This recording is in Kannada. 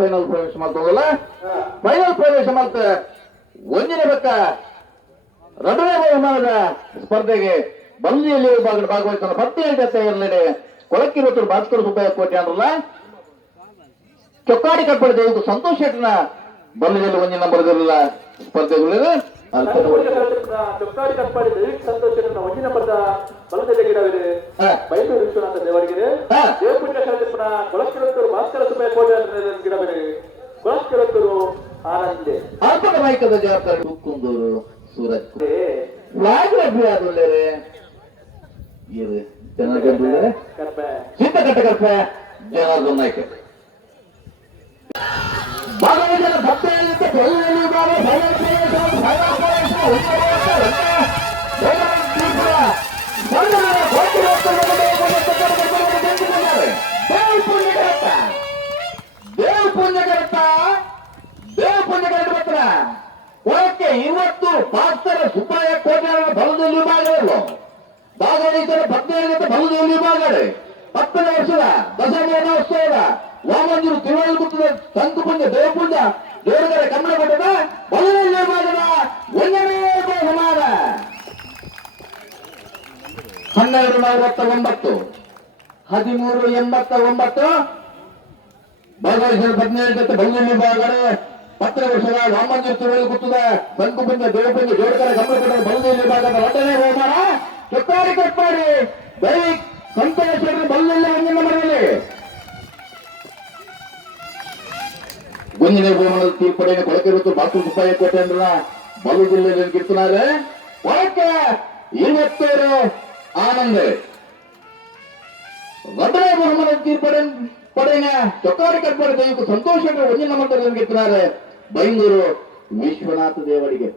ಫೈನಲ್ ಪ್ರವೇಶ ಮಾಡ್ತೋಗಲ್ಲ. ಫೈನಲ್ ಪ್ರವೇಶ ಮಾಡ್ತ ಒಂದಿನ ಬೆಕ್ಕ ರಡನೇ ಬಹುಮಾನದ ಸ್ಪರ್ಧೆಗೆ ಬಲ್ದಿಯಲ್ಲಿ ಭಾಗವಹಿಸಲು 17 ಜೊತೆ ಇರಲಿದೆ. ಕೊಳಕ್ಕಿರುತ್ತರು ಭಾಸ್ಕರ ಸುಬ್ಬಯ್ಯ ಕೋಟೆ ಅಂದ್ರಲ್ಲ ಚೊಕ್ಕಾಡಿ ಕಟ್ಪಡೆ ದೈವಕ್ಕೆ ಸಂತೋಷ ಶೆಟ್ಟನ ಬಲ್ದಿಯಲ್ಲಿ ಒಂದಿನ ನಂಬರ್ ಇರಲಿಲ್ಲ ಸ್ಪರ್ಧೆಗಳಿದೆ. ಚೊಕ್ಕಾಡಿ ಕಟ್ಪಾಡಿ ದೈವಿಕ ಸಂತೋಷ ಒಂದಿನ ಪದ ಬಲದಲ್ಲಿ ಗಿಡವಿದೆ. ಬೈಲೂರು ವಿಶ್ವನಾಥ ದೇವರಿಗೆ ದೇವಪುಣ್ಯ ಕಳೆದ ಕೊಳಕ್ಕಿರುತ್ತರು ಭಾಸ್ಕರ ಸುಬ್ಬಯ್ಯ ಕೋಟೆ ಗಿಡವಿದೆ. ಕೊಳಕ್ಕಿರುತ್ತರು ಆನಂದೆ ಅರ್ಪಣ ಮೈಕದ ಜವಾಬ್ದಾರಿ ಕುಂದೂರು ಸೂರಜ್ ಫ್ಲಾಗ್ ಅಭಿಯಾನದಲ್ಲೇ ಜನಾರ್ದನ್ ಚಿತ್ತಕಟ್ಟ ಕರ್ಪ ಜನಾರ್ದನ್ ನಾಯ್ಕ ಭಾಗವಹಿಸಲು 20 ಭಾಸ್ಕರ ಸುಬ್ಬಯ್ಯ ಕೋಟೆ ಬಲದಲ್ಲಿ ವಿಭಾಗಗಳು ಭಾಗವಹಿಸಲು 17 ಬಲದಲ್ಲಿ ವಿಭಾಗಗಳು 10ನೇ ವರ್ಷದ ದಶಮಾನೋತ್ಸವದ ವಾಮಂಜೂರು ತಿರುವಳ್ಳಿಗುತ್ತದ ಸಂಕುಪುಂಜ ದೇವಪುಂಜ ದೇವರ ಕಮಲಘಟ್ಟದ ಬಲದಲ್ಲಿ ವಿಭಾಗದ 1ನೇ ಬಹುಮಾನ 1249 1389 ಭಾಗವಹಿಸಲು 17 ಬಲದಲ್ಲಿ ವಿಭಾಗಗಳು 10ನೇ ವರ್ಷದ ವಾಮಂಜೂರು ತಿರುವಳ್ಳಿಗುತ್ತದ ಸಂಕುಪುಂಜ ದೇವಪುಂಜ ದೇವರ ಕಮಲಘಟ್ಟದ ಬಲದಲ್ಲಿ ವಿಭಾಗದ 2ನೇ ಬಹುಮಾನ ಚೊಕ್ಕಾಡಿ ಕಟ್ಪಾಡಿ ದೈವಿಕ ಸಂತೋಷ ಬಲದಲ್ಲಿ 1ನೇ ನಂಬರಲ್ಲಿ ಗುಂಜಿನ ಬಹುಮಾನದ ತೀರ್ಪಡೆಯನ್ನು ಕೊಳಕಿರುತ್ತು ಭಾಸ್ಕರ ಸುಬ್ಬಯ್ಯ ಕೋಟೆ ಅಂದ್ರ ಬಲು ಜಿಲ್ಲೆಯಲ್ಲಿ ಕಿರ್ತನಾರೆ ಒಳಕ್ಕೆ 20 ಆನಂದ 2ನೇ ಬಹುಮಾನದ ತೀರ್ಪಡೆನ ಚೊಕ್ಕಾಡಿ ಕಟ್ಪಾಡಿ ದೈವಿಕ ಸಂತೋಷ 1ನೇ ನಂಬರಲ್ಲಿ ಕಿರ್ತನಾರೆ ಬೈಂದೂರು ವಿಶ್ವನಾಥ ದೇವರಿಗೆ.